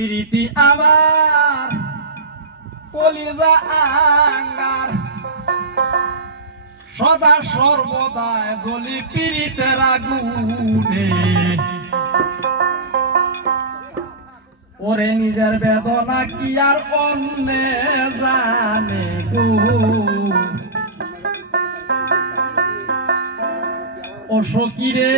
প্রীতি আমার কলিজা আঙ্গার সদা সর্বদায় জ্বলি পীড়িতের আগুনে ওরে নিজের বেদনা কি আর অন্যে জানে গো ও সখী রে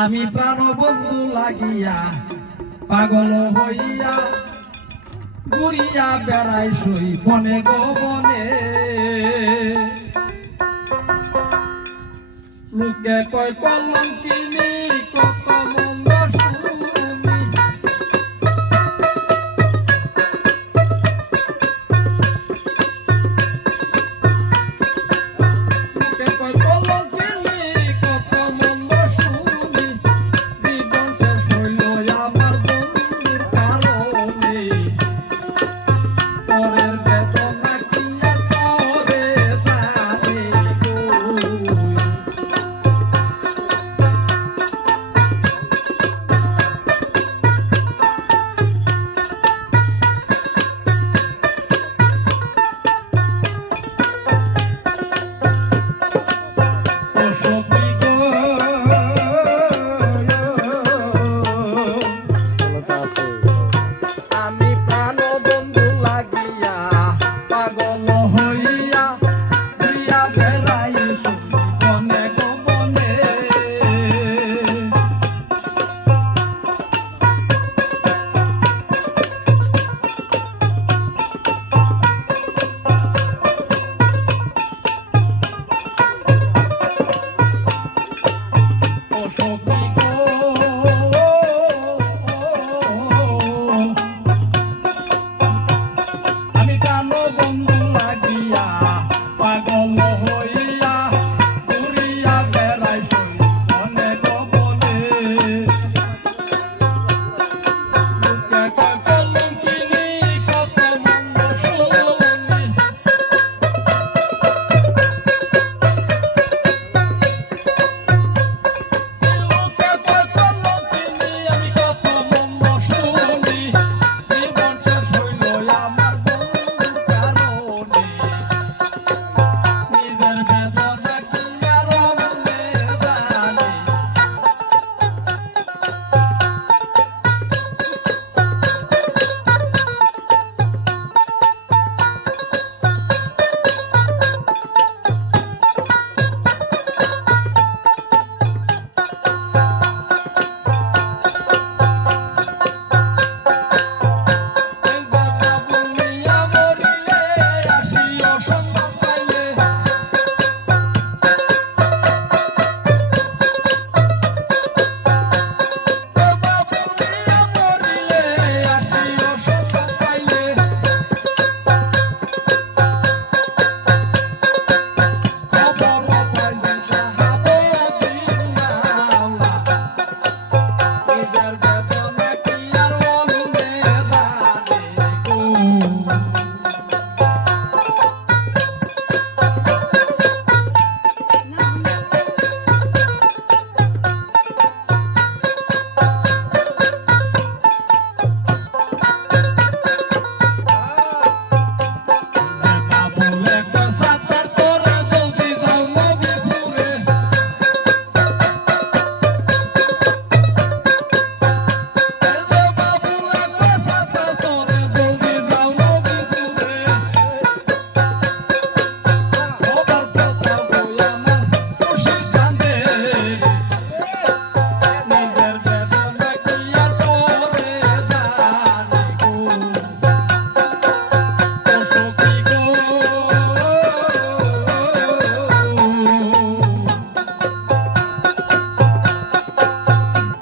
আমি প্রাণবন্ধু লাগিয়া পাগল হইয়া ঘুরিয়া বেড়াই সই বনে গো বনে লোকে কয় কলঙ্কিনী কত মন্দ শুনি লোকে কয় কলঙ্কিনী কত মন্দ শুনি জীবন শেষ হইল আমার বন্ধুর কারণে পরের বেদনা কি আর করে জানে গো আমি প্রাণ বন্ধু লাগিয়া পাগল হইয়া ঘুরিয়া বেড়াই বনে গো বনে ও সখী গো আমি প্রাণ বন্ধু লাগিয়া পাগল হইয়া ঘুরিয়া বেড়াই বনে গো বনে লোকে কয় কলঙ্কিনী কত মন্দ শুনি লোকে কয় কলঙ্কিনী আমি কত মন্দ শুনি জীবন শেষ হইল আমার বন্ধুর কারণে নিজের বেদনা কি আর অন্যে জানে এই বাবা বলিয়া মরিলে আসিও সংবাদ পাইলে বাবা বলিয়া মরিলে আসিও সংবাদ পাইলে খবর পাইলেন শাহাবুদ্দিন মাওলা নিজের বেদনা কি আর অন্যে জানে গো বাবুলে কসাতা তোরে জলদি যাও নবীপুরে বাবুলে কসাতা তোরে জলদি যাও নবীপুরে ওবার কসা বই আমার খুশি কান্দে নিজের বেদনা কি আর করে জানে গো ও সখী গো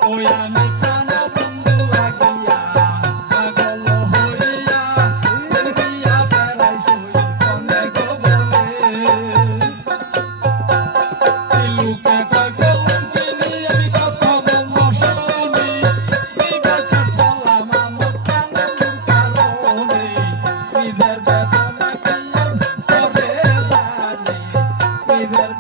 ওই আমি প্রাণ বন্ধু লাগিয়া পাগল হইয়া ঘুরিয়া বেড়াই বনে গো বনে লোকে কয় কলঙ্কিনী আমি কত মন্দ শুনি জীবন শেষ হলাম আমার প্রাণের কারণে নিজের বেদনা কি আর করে জানে নিজের